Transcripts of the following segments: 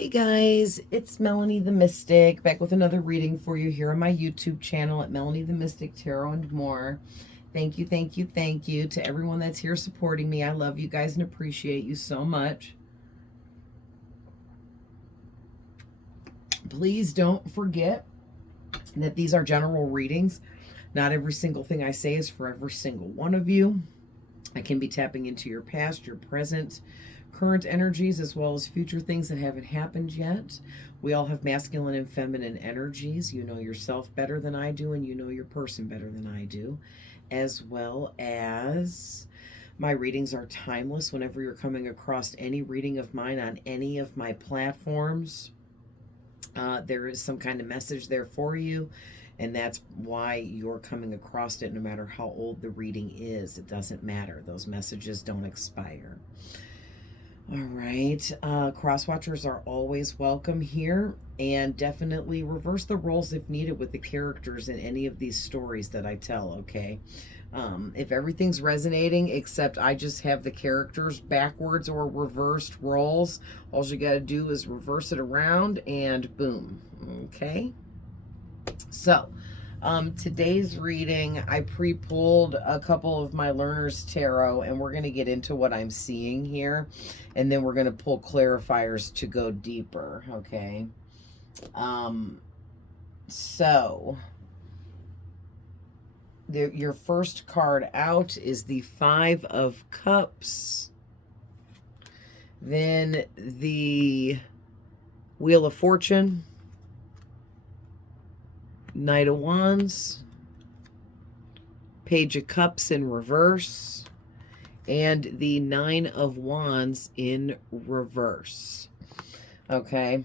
Hey guys, it's Melanie the Mystic, back with another reading for you here on my YouTube channel at Melanie the Mystic Tarot and more. Thank you, thank you, thank you to everyone that's here supporting me. I love you guys and appreciate you so much. Please don't forget that these are general readings. Not every single thing I say is for every single one of you. I can be tapping into your past, your present, current energies, as well as future things that haven't happened yet. We all have masculine and feminine energies. You know yourself better than I do, and you know your person better than I do, as well as my readings are timeless. Whenever you're coming across any reading of mine on any of my platforms, there is some kind of message there for you. And that's why you're coming across it no matter how old the reading is. It doesn't matter. Those messages don't expire. All right. Cross-watchers are always welcome here. And definitely reverse the roles if needed with the characters in any of these stories that I tell, okay? If everything's resonating, except I just have the characters backwards or reversed roles, all you got to do is reverse it around and boom, okay? So, today's reading, I pre-pulled a couple of my Learner's Tarot, and we're going to get into what I'm seeing here, and then we're going to pull clarifiers to go deeper, okay? Your first card out is the Five of Cups, then the Wheel of Fortune, Knight of Wands, Page of Cups in reverse, and the Nine of Wands in reverse. Okay.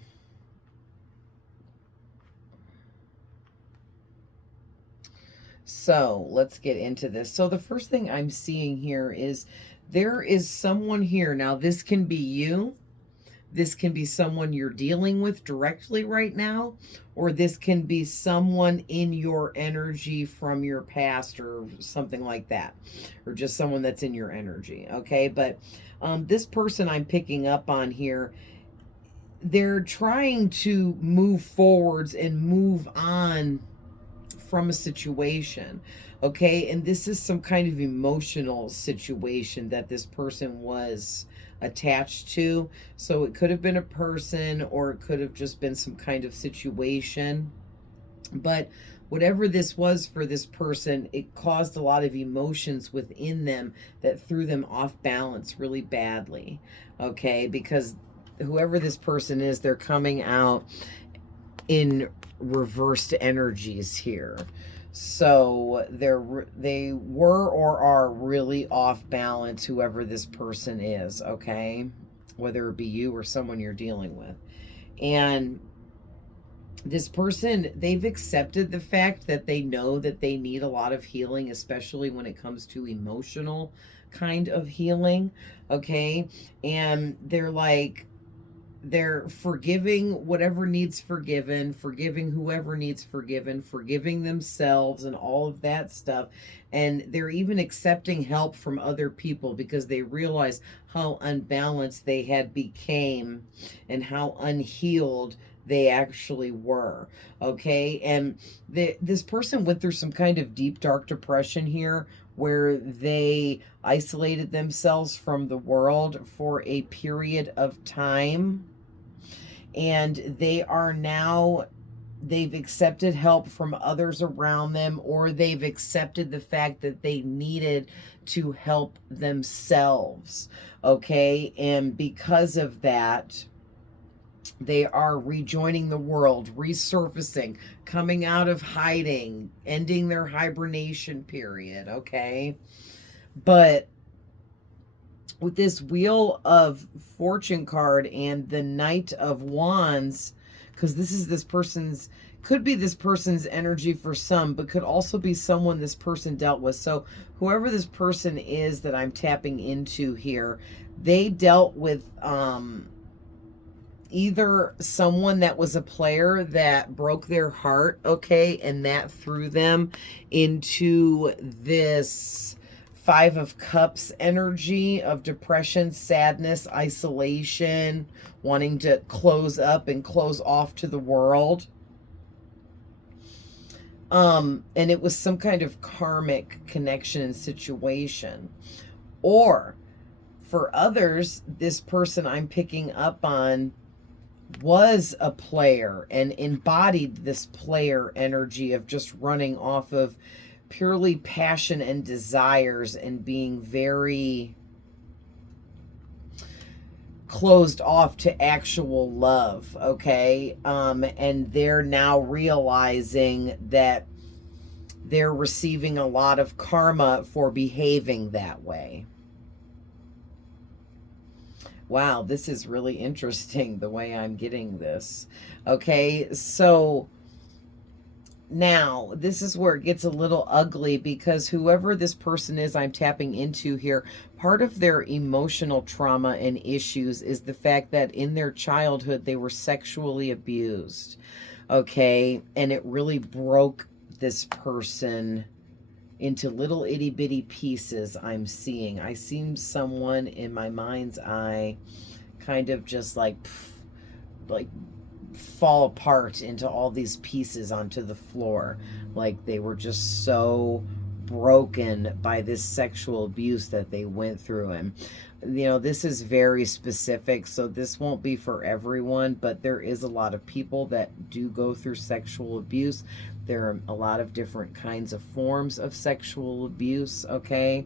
So let's get into this. So the first thing I'm seeing here is there is someone here. Now, this can be you. This can be someone you're dealing with directly right now, or this can be someone in your energy from your past or something like that, or just someone that's in your energy, okay? But this person I'm picking up on here, they're trying to move forwards and move on from a situation, okay? And this is some kind of emotional situation that this person was attached to. So it could have been a person, or it could have just been some kind of situation. But whatever this was for this person, it caused a lot of emotions within them that threw them off balance really badly, okay? Because whoever this person is, they're coming out in reversed energies here. So they were or are really off balance, whoever this person is, okay? Whether it be you or someone you're dealing with. And this person, they've accepted the fact that they know that they need a lot of healing, especially when it comes to emotional kind of healing, okay? And they're forgiving whatever needs forgiven, forgiving whoever needs forgiven, forgiving themselves and all of that stuff. And they're even accepting help from other people because they realize how unbalanced they had became and how unhealed they actually were, okay? And this person went through some kind of deep, dark depression here, where they isolated themselves from the world for a period of time. And they've accepted help from others around them, or they've accepted the fact that they needed to help themselves, okay? And because of that, they are rejoining the world, resurfacing, coming out of hiding, ending their hibernation period, okay? But with this Wheel of Fortune card and the Knight of Wands, because could be this person's energy for some, but could also be someone this person dealt with. So whoever this person is that I'm tapping into here, they dealt with either someone that was a player that broke their heart, okay, and that threw them into this Five of Cups energy of depression, sadness, isolation, wanting to close up and close off to the world. And it was some kind of karmic connection and situation. Or for others, this person I'm picking up on was a player and embodied this player energy of just running off of purely passion and desires and being very closed off to actual love, okay? And they're now realizing that they're receiving a lot of karma for behaving that way. Wow, this is really interesting the way I'm getting this. Okay, so now this is where it gets a little ugly, because whoever this person is I'm tapping into here, part of their emotional trauma and issues is the fact that in their childhood they were sexually abused. Okay, and it really broke this person into little itty bitty pieces. I seen someone in my mind's eye kind of just like fall apart into all these pieces onto the floor, like they were just so broken by this sexual abuse that they went through. And you know, this is very specific, so this won't be for everyone, but there is a lot of people that do go through sexual abuse. There are a lot of different kinds of forms of sexual abuse, okay?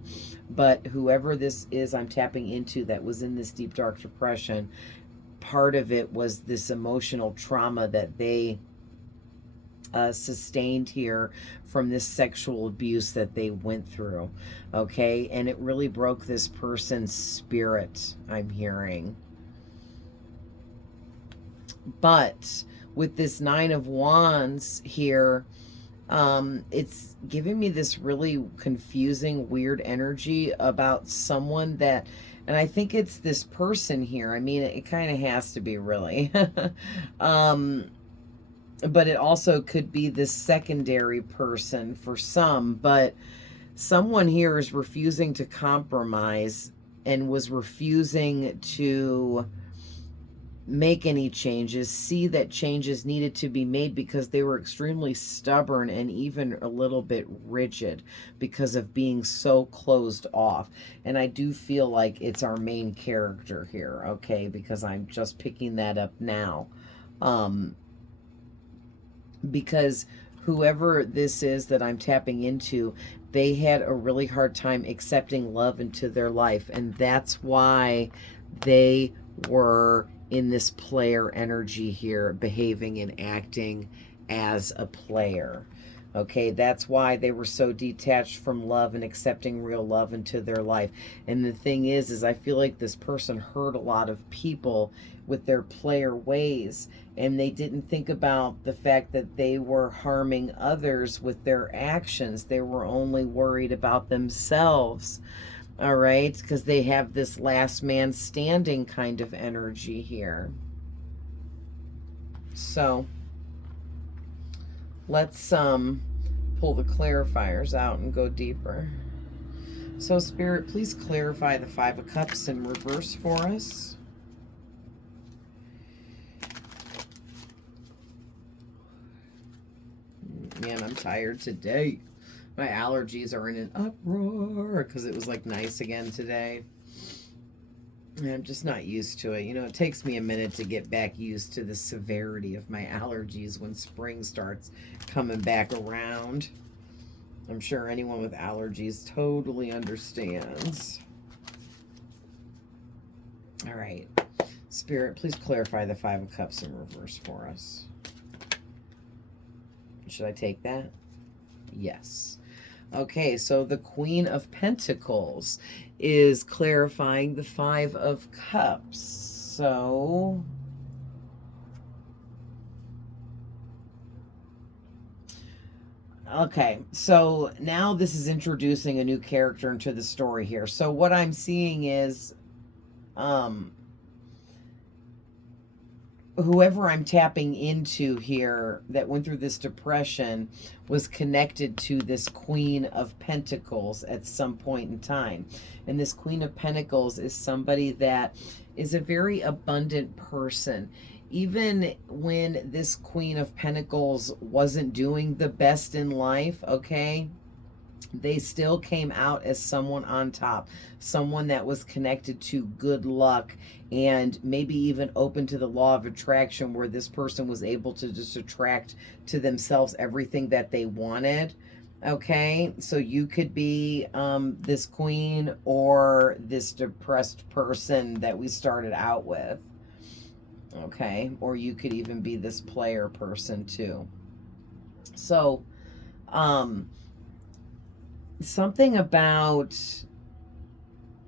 But whoever this is I'm tapping into that was in this deep, dark depression, part of it was this emotional trauma that they sustained here from this sexual abuse that they went through, okay? And it really broke this person's spirit, I'm hearing. But with this Nine of Wands here, it's giving me this really confusing, weird energy about someone that, and I think it's this person here. I mean, it kind of has to be, really. But it also could be this secondary person for some, but someone here is refusing to compromise and was refusing to make any changes, see that changes needed to be made, because they were extremely stubborn and even a little bit rigid because of being so closed off. And I do feel like it's our main character here, okay, because I'm just picking that up now. Because whoever this is that I'm tapping into, they had a really hard time accepting love into their life, and that's why they were in this player energy here, behaving and acting as a player. Okay, that's why they were so detached from love and accepting real love into their life. And the thing is I feel like this person hurt a lot of people with their player ways, and they didn't think about the fact that they were harming others with their actions. They were only worried about themselves. All right, because they have this last man standing kind of energy here. So let's pull the clarifiers out and go deeper. So Spirit, please clarify the Five of Cups in reverse for us. Man, I'm tired today. My allergies are in an uproar because it was like nice again today. And I'm just not used to it. You know, it takes me a minute to get back used to the severity of my allergies when spring starts coming back around. I'm sure anyone with allergies totally understands. All right. Spirit, please clarify the Five of Cups in reverse for us. Should I take that? Yes. Okay, so the Queen of Pentacles is clarifying the Five of Cups. So okay, so now this is introducing a new character into the story here. So what I'm seeing is whoever I'm tapping into here that went through this depression was connected to this Queen of Pentacles at some point in time. And this Queen of Pentacles is somebody that is a very abundant person. Even when this Queen of Pentacles wasn't doing the best in life, okay, they still came out as someone on top, someone that was connected to good luck and maybe even open to the law of attraction, where this person was able to just attract to themselves everything that they wanted. Okay, so you could be this queen or this depressed person that we started out with. Okay, or you could even be this player person too. So something about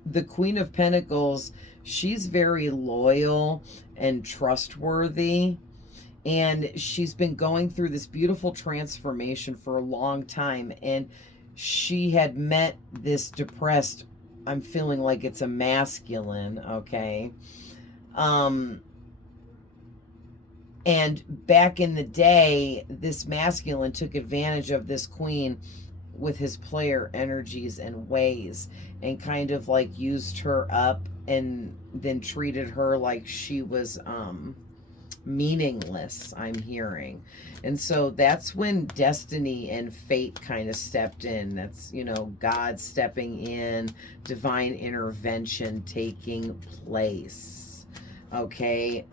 the Queen of Pentacles, she's very loyal and trustworthy, and she's been going through this beautiful transformation for a long time, and she had met this depressed, I'm feeling like it's a masculine, okay, and back in the day, this masculine took advantage of this queen with his player energies and ways, and kind of like used her up and then treated her like she was meaningless, I'm hearing. And so that's when destiny and fate kind of stepped in. That's, you know, God stepping in, divine intervention taking place. Okay,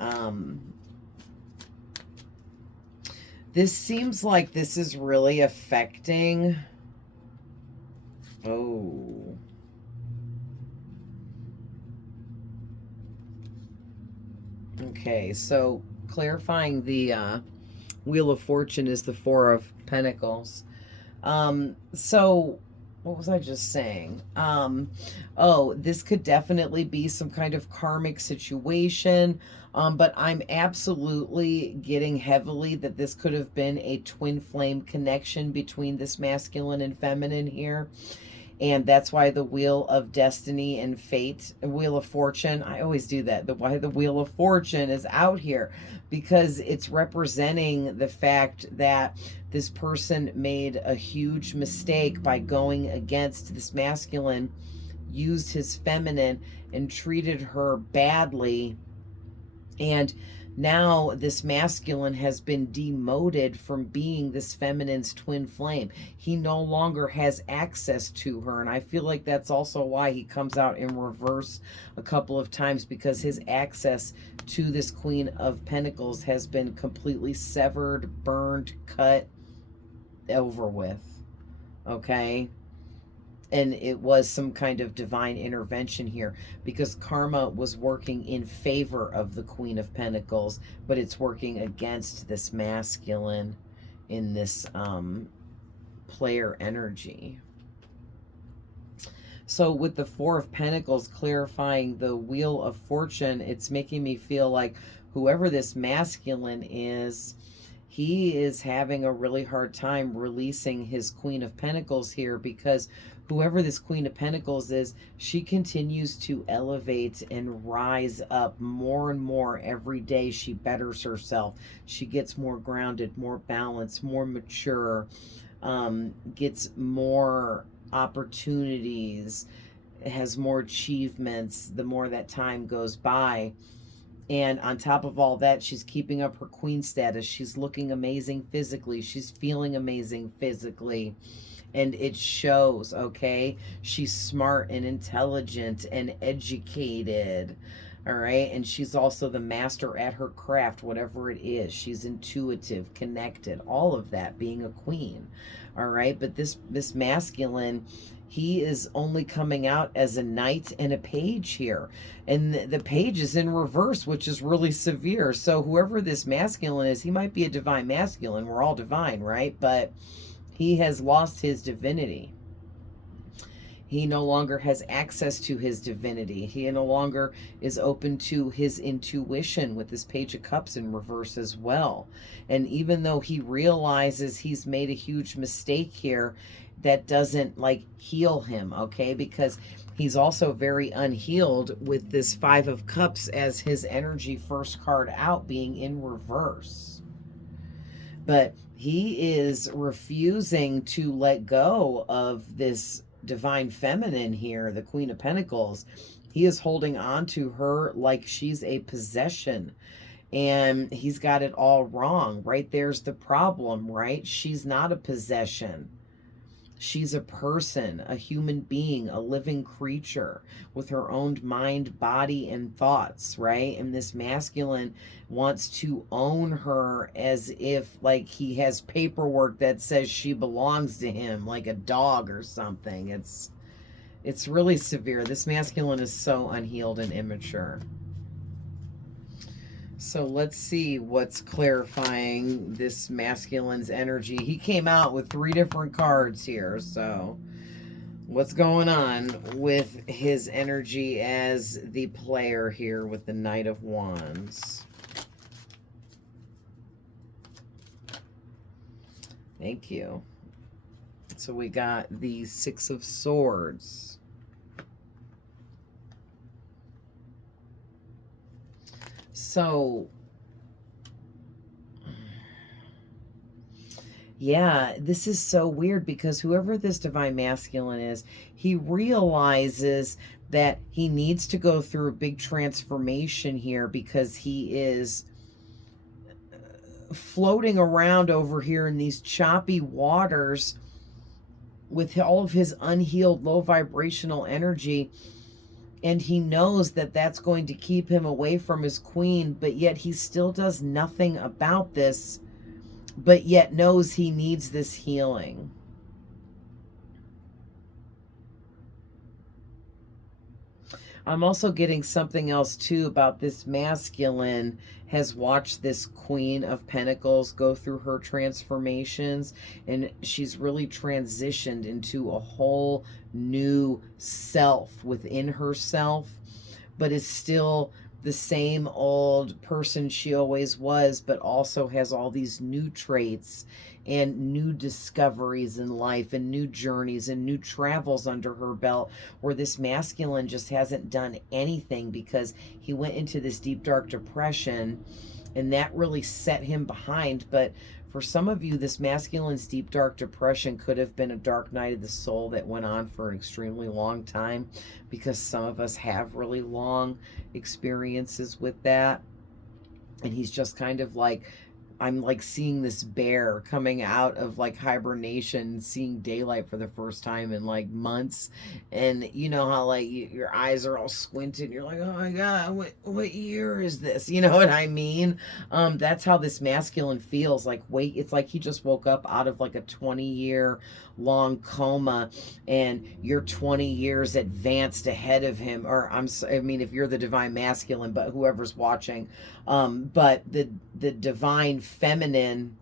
this seems like this is really affecting... Oh. Okay, so clarifying the Wheel of Fortune is the Four of Pentacles. So what was I just saying? Oh, this could definitely be some kind of karmic situation. But I'm absolutely getting heavily that this could have been a twin flame connection between this masculine and feminine here. And that's why the Wheel of Destiny and Fate, Wheel of Fortune, I always do that. Why the Wheel of Fortune is out here, because it's representing the fact that this person made a huge mistake by going against this masculine, used his feminine and treated her badly. And now this masculine has been demoted from being this feminine's twin flame. He no longer has access to her. And I feel like that's also why he comes out in reverse a couple of times, because his access to this Queen of Pentacles has been completely severed, burned, cut, over with. Okay? And it was some kind of divine intervention here, because karma was working in favor of the Queen of Pentacles, but it's working against this masculine in this player energy. So with the Four of Pentacles clarifying the Wheel of Fortune, it's making me feel like whoever this masculine is, he is having a really hard time releasing his Queen of Pentacles here, because whoever this Queen of Pentacles is, she continues to elevate and rise up more and more every day. She betters herself. She gets more grounded, more balanced, more mature, gets more opportunities, has more achievements the more that time goes by. And on top of all that, she's keeping up her queen status. She's looking amazing physically. She's feeling amazing physically. And it shows, okay? She's smart and intelligent and educated, all right? And she's also the master at her craft, whatever it is. She's intuitive, connected, all of that, being a queen, all right? But this masculine, he is only coming out as a knight and a page here. And the page is in reverse, which is really severe. So whoever this masculine is, he might be a divine masculine. We're all divine, right? But he has lost his divinity. He no longer has access to his divinity. He no longer is open to his intuition, with this Page of Cups in reverse as well. And even though he realizes he's made a huge mistake here, that doesn't like heal him, okay? Because he's also very unhealed with this Five of Cups as his energy first card out being in reverse. But he is refusing to let go of this divine feminine here, the Queen of Pentacles. He is holding on to her like she's a possession. And he's got it all wrong. Right there's the problem, right? She's not a possession. She's a person, a human being, a living creature with her own mind, body, and thoughts, right? And this masculine wants to own her as if like he has paperwork that says she belongs to him, like a dog or something. It's really severe. This masculine is so unhealed and immature. So let's see what's clarifying this masculine's energy. He came out with 3 different cards here. So what's going on with his energy as the player here with the Knight of Wands? Thank you. So we got the Six of Swords. So, yeah, this is so weird because whoever this divine masculine is, he realizes that he needs to go through a big transformation here because he is floating around over here in these choppy waters with all of his unhealed low vibrational energy. And he knows that that's going to keep him away from his queen, but yet he still does nothing about this, but yet knows he needs this healing. I'm also getting something else too about this masculine has watched this Queen of Pentacles go through her transformations, and she's really transitioned into a whole new self within herself, but is still the same old person she always was, but also has all these new traits and new discoveries in life and new journeys and new travels under her belt, where this masculine just hasn't done anything because he went into this deep, dark depression, and that really set him behind. But for some of you, this masculine's deep, dark depression could have been a dark night of the soul that went on for an extremely long time, because some of us have really long experiences with that. And he's just kind of like, I'm like seeing this bear coming out of like hibernation, seeing daylight for the first time in like months. And you know how like your eyes are all squinted and you're like, oh my God, what year is this? You know what I mean? That's how this masculine feels. Like, wait, it's like he just woke up out of like a 20-year long coma, and you're 20 years advanced ahead of him. Or I mean, if you're the divine masculine, but whoever's watching, but the divine feminine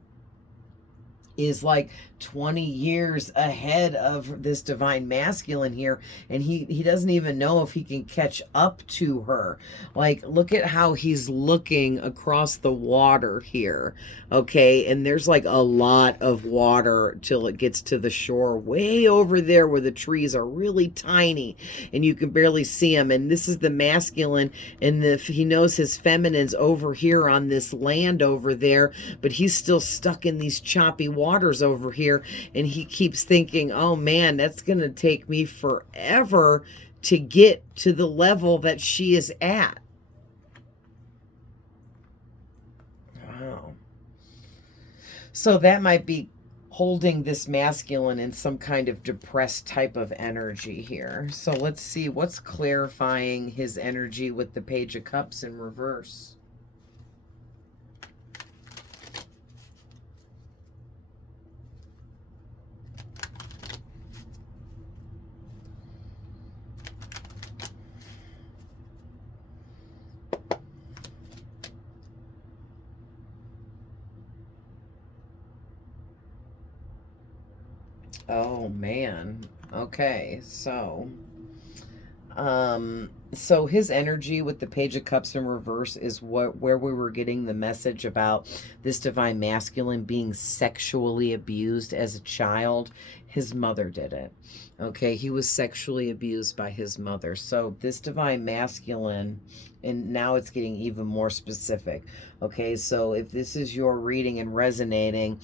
is like 20 years ahead of this divine masculine here, and he doesn't even know if he can catch up to her. Like, look at how he's looking across the water here, okay? And there's like a lot of water till it gets to the shore way over there where the trees are really tiny and you can barely see them. And this is the masculine, and he knows his feminine's over here on this land over there, but he's still stuck in these choppy waters over here. And he keeps thinking, oh man, that's going to take me forever to get to the level that she is at. Wow. So that might be holding this masculine in some kind of depressed type of energy here. So let's see what's clarifying his energy with the Page of Cups in reverse. Oh man. Okay, so So his energy with the Page of Cups in reverse is where we were getting the message about this divine masculine being sexually abused as a child. His mother did it. Okay, he was sexually abused by his mother. So this divine masculine, and now it's getting even more specific. Okay, so if this is your reading and resonating,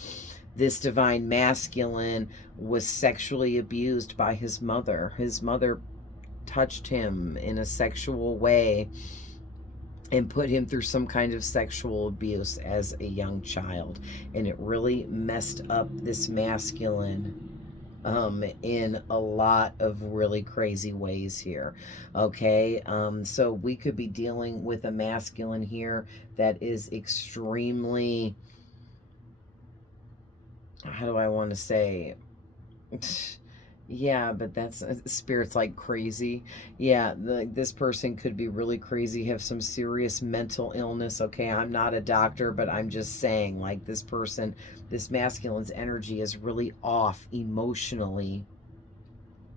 this divine masculine was sexually abused by his mother. His mother touched him in a sexual way and put him through some kind of sexual abuse as a young child. And it really messed up this masculine in a lot of really crazy ways here. Okay, so we could be dealing with a masculine here that is extremely, how do I want to say, yeah, but that's spirit's like crazy. Yeah, this person could be really crazy, have some serious mental illness. Okay, I'm not a doctor, but I'm just saying, like, this person, this masculine's energy is really off emotionally.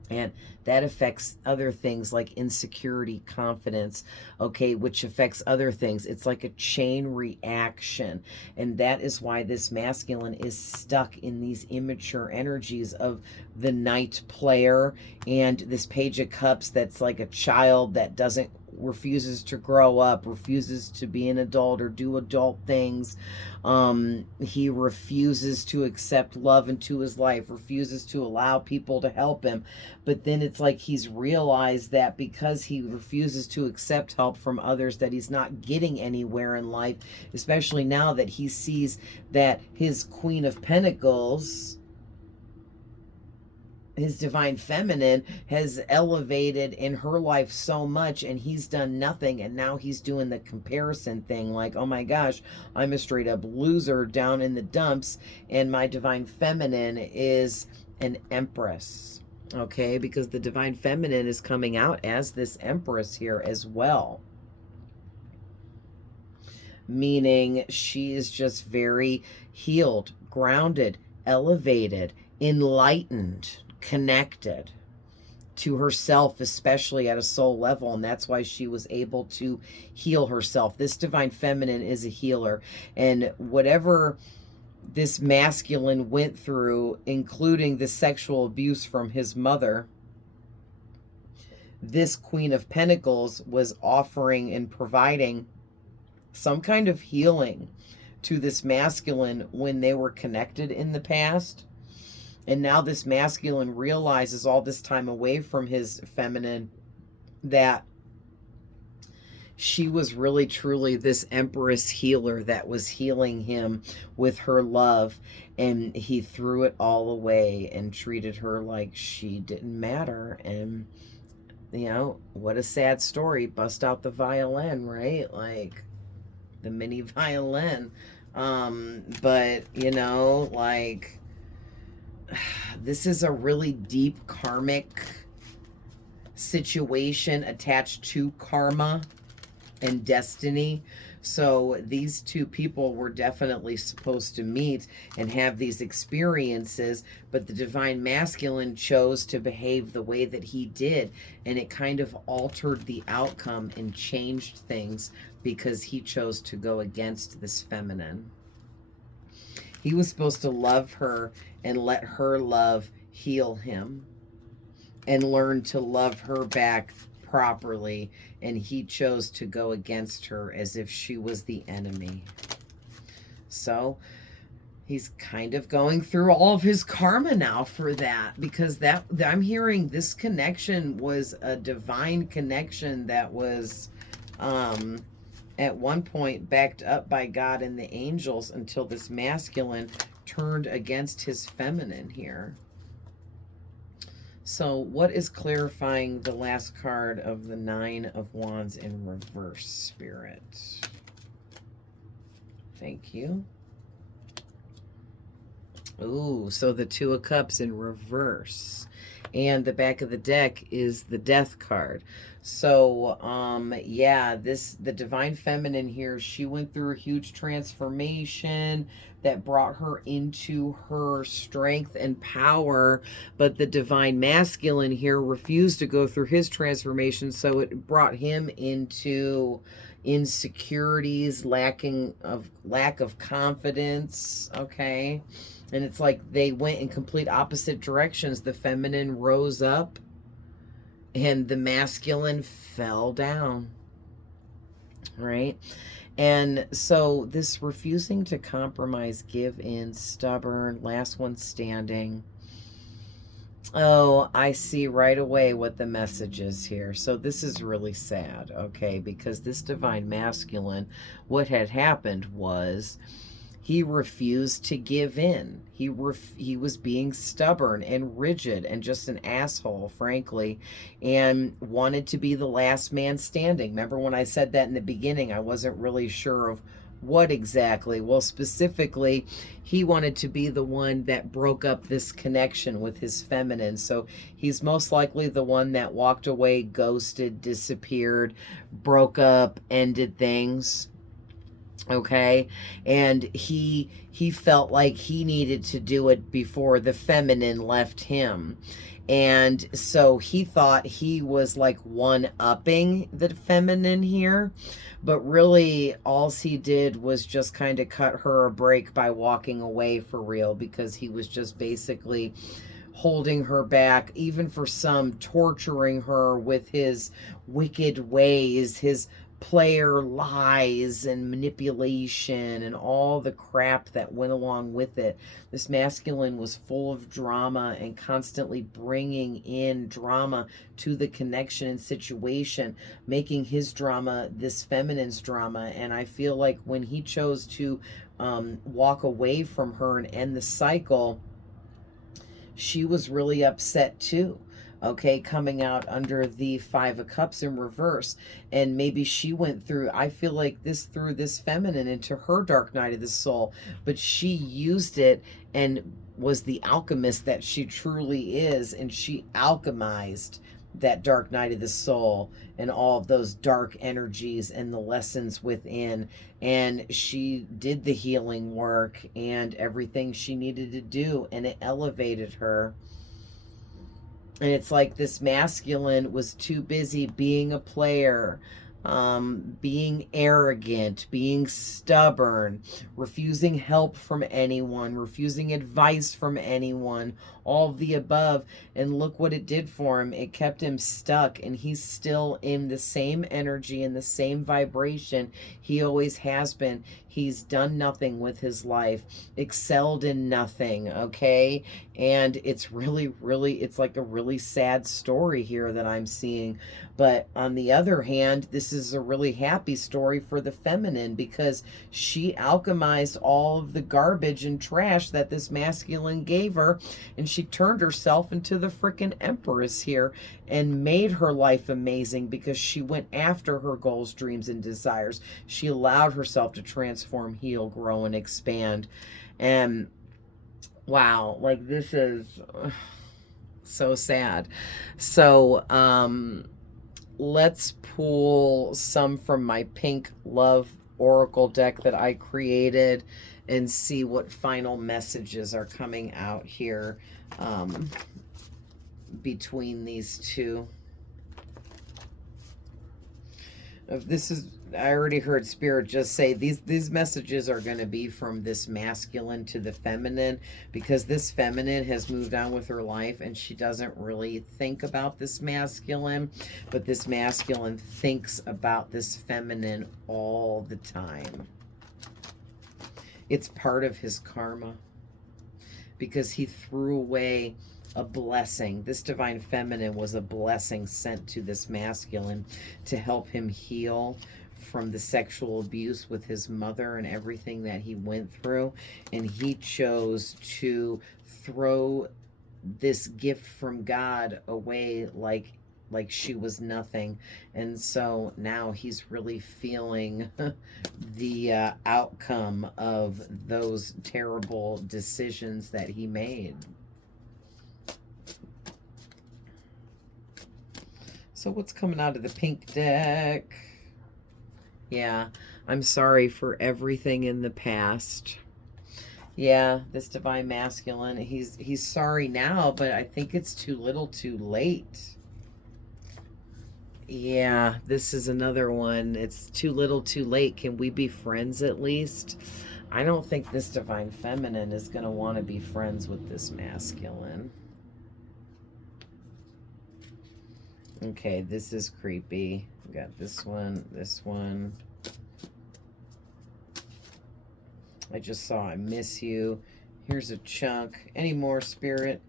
And that affects other things like insecurity, confidence, okay, which affects other things. It's like a chain reaction. And that is why this masculine is stuck in these immature energies of the Knight player and this Page of Cups that's like a child that refuses to grow up, refuses to be an adult or do adult things. He refuses to accept love into his life, refuses to allow people to help him. But then it's like he's realized that because he refuses to accept help from others, that he's not getting anywhere in life, especially now that he sees that his Queen of Pentacles, his divine feminine, has elevated in her life so much and he's done nothing. And now he's doing the comparison thing like, oh my gosh, I'm a straight up loser down in the dumps and my divine feminine is an empress. Okay, because the divine feminine is coming out as this empress here as well. Meaning she is just very healed, grounded, elevated, enlightened, connected to herself, especially at a soul level, and that's why she was able to heal herself. This divine feminine is a healer, and whatever this masculine went through, including the sexual abuse from his mother, this Queen of Pentacles was offering and providing some kind of healing to this masculine when they were connected in the past. And now this masculine realizes all this time away from his feminine that she was really truly this empress healer that was healing him with her love. And he threw it all away and treated her like she didn't matter. And, you know, what a sad story. Bust out the violin, right? Like the mini violin. But, you know, like, this is a really deep karmic situation attached to karma and destiny. So these two people were definitely supposed to meet and have these experiences, but the divine masculine chose to behave the way that he did, and it kind of altered the outcome and changed things because he chose to go against this feminine. He was supposed to love her and let her love heal him and learn to love her back properly. And he chose to go against her as if she was the enemy. So he's kind of going through all of his karma now for that, because that I'm hearing this connection was a divine connection that was at one point backed up by God and the angels until this masculine turned against his feminine here. So what is clarifying the last card of the Nine of Wands in reverse, Spirit? Thank you. Ooh, so the Two of Cups in reverse. And the back of the deck is the Death card. So, yeah, the Divine Feminine here, she went through a huge transformation that brought her into her strength and power, but the Divine Masculine here refused to go through his transformation, so it brought him into insecurities, lack of confidence, okay? And it's like they went in complete opposite directions. The feminine rose up and the masculine fell down, right? And so this refusing to compromise, give in, stubborn, last one standing. Oh, I see right away what the message is here. So this is really sad, okay? Because this divine masculine, what had happened was he refused to give in. He was being stubborn and rigid and just an asshole, frankly, and wanted to be the last man standing. Remember when I said that in the beginning, I wasn't really sure of what exactly. Well, specifically, he wanted to be the one that broke up this connection with his feminine. So he's most likely the one that walked away, ghosted, disappeared, broke up, ended things. Okay, and he felt like he needed to do it before the feminine left him, and so he thought he was like one-upping the feminine here, but really all he did was just kind of cut her a break by walking away for real, because he was just basically holding her back, even for some torturing her with his wicked ways, his player lies and manipulation and all the crap that went along with it. This masculine was full of drama and constantly bringing in drama to the connection and situation, making his drama this feminine's drama. And I feel like when he chose to walk away from her and end the cycle, she was really upset too. Okay, coming out under the Five of Cups in reverse. And maybe she went through, I feel like this threw this feminine into her dark night of the soul, but she used it and was the alchemist that she truly is, and she alchemized that dark night of the soul and all of those dark energies and the lessons within, and she did the healing work and everything she needed to do, and it elevated her. And it's like this masculine was too busy being a player, being arrogant, being stubborn, refusing help from anyone, refusing advice from anyone, all of the above. And look what it did for him. It kept him stuck, and he's still in the same energy and the same vibration he always has been. He's done nothing with his life, excelled in nothing, okay? And it's really, it's like a really sad story here that I'm seeing. But on the other hand, this is a really happy story for the feminine, because she alchemized all of the garbage and trash that this masculine gave her, and she turned herself into the freaking empress here and made her life amazing, because she went after her goals, dreams, and desires. She allowed herself to transform, heal, grow, and expand. And wow, like this is so sad. So let's pull some from my pink love oracle deck that I created and see what final messages are coming out here between these two. This is, I already heard Spirit just say these messages are going to be from this masculine to the feminine, because this feminine has moved on with her life and she doesn't really think about this masculine, but this masculine thinks about this feminine all the time. It's part of his karma, because he threw away a blessing. This divine feminine was a blessing sent to this masculine to help him heal from the sexual abuse with his mother and everything that he went through. And he chose to throw this gift from God away like like she was nothing. And so now he's really feeling the outcome of those terrible decisions that he made. So what's coming out of the pink deck? Yeah, I'm sorry for everything in the past. Yeah, this divine masculine, he's sorry now, but I think it's too little too late. Yeah, this is another one. It's too little too late. Can we be friends at least? I don't think this divine feminine is going to want to be friends with this masculine. Okay, this is creepy. We got this one, this one. I just saw I miss you. Here's a chunk. Any more, Spirit?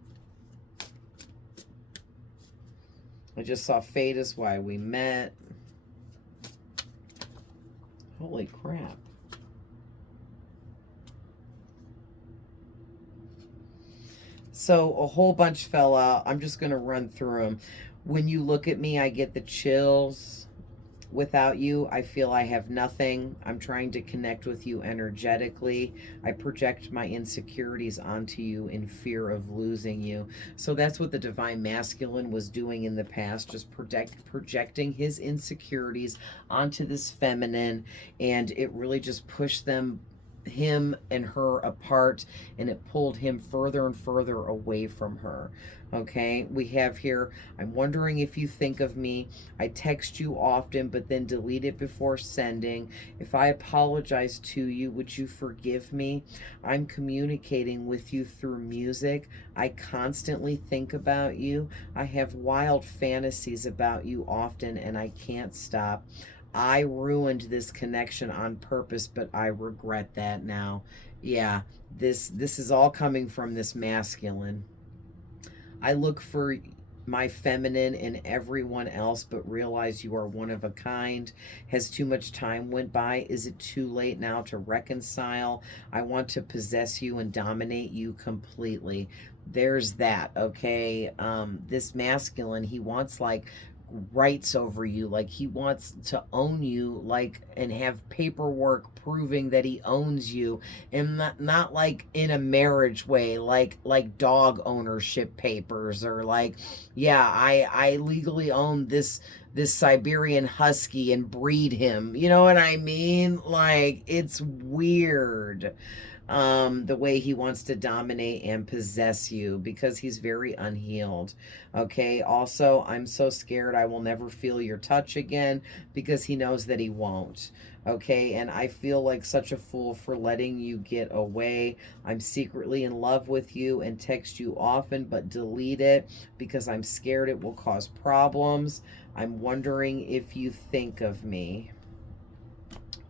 I just saw fate is why we met. Holy crap. So a whole bunch fell out. I'm just going to run through them. When you look at me, I get the chills. Without you, I feel I have nothing. I'm trying to connect with you energetically. I project my insecurities onto you in fear of losing you. So that's what the divine masculine was doing in the past, just projecting his insecurities onto this feminine, and it really just pushed him and her apart, and it pulled him further and further away from her. Okay, we have here, I'm wondering if you think of me. I text you often, but then delete it before sending. If I apologize to you, would you forgive me? I'm communicating with you through music. I constantly think about you. I have wild fantasies about you often, and I can't stop. I ruined this connection on purpose, but I regret that now. Yeah, this is all coming from this masculine. I look for my feminine in everyone else, but realize you are one of a kind. Has too much time went by? Is it too late now to reconcile? I want to possess you and dominate you completely. There's that, okay? This masculine, he wants like rights over you, like he wants to own you, like, and have paperwork proving that he owns you, and not like in a marriage way, like dog ownership papers, or like, yeah, I legally own this Siberian husky and breed him, you know what I mean? Like, it's weird. The way he wants to dominate and possess you, because he's very unhealed. Okay, also, I'm so scared I will never feel your touch again, because he knows that he won't. Okay, and I feel like such a fool for letting you get away. I'm secretly in love with you and text you often, but delete it because I'm scared it will cause problems. I'm wondering if you think of me.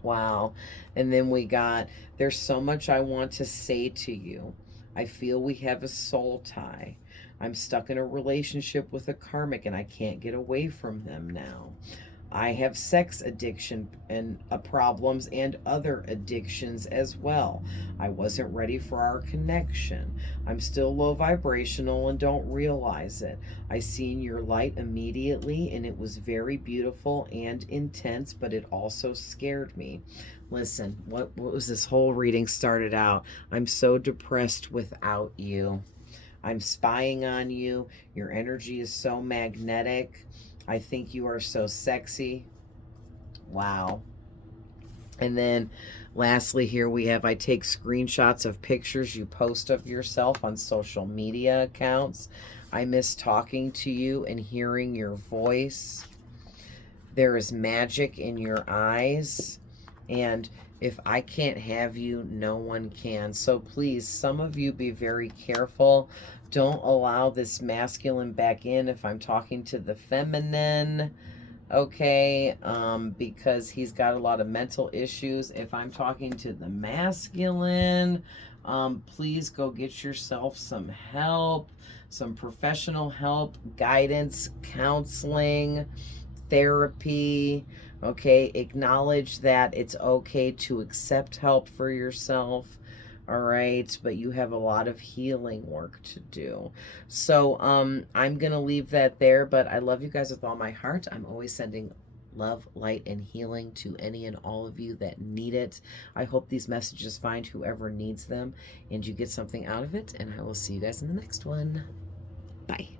Wow. And then we got, there's so much I want to say to you. I feel we have a soul tie. I'm stuck in a relationship with a karmic and I can't get away from them now. I have sex addiction and problems and other addictions as well. I wasn't ready for our connection. I'm still low vibrational and don't realize it. I seen your light immediately and it was very beautiful and intense, but it also scared me. Listen, what was this whole reading started out? I'm so depressed without you. I'm spying on you. Your energy is so magnetic. I think you are so sexy. Wow. And then lastly here we have, I take screenshots of pictures you post of yourself on social media accounts. I miss talking to you and hearing your voice. There is magic in your eyes. And if I can't have you, no one can. So please, some of you be very careful. Don't allow this masculine back in if I'm talking to the feminine, okay? Because he's got a lot of mental issues. If I'm talking to the masculine, please go get yourself some help, some professional help, guidance, counseling, therapy, okay? Acknowledge that it's okay to accept help for yourself. All right, but you have a lot of healing work to do. So I'm gonna leave that there, but I love you guys with all my heart. I'm always sending love, light, and healing to any and all of you that need it. I hope these messages find whoever needs them and you get something out of it, and I will see you guys in the next one. Bye.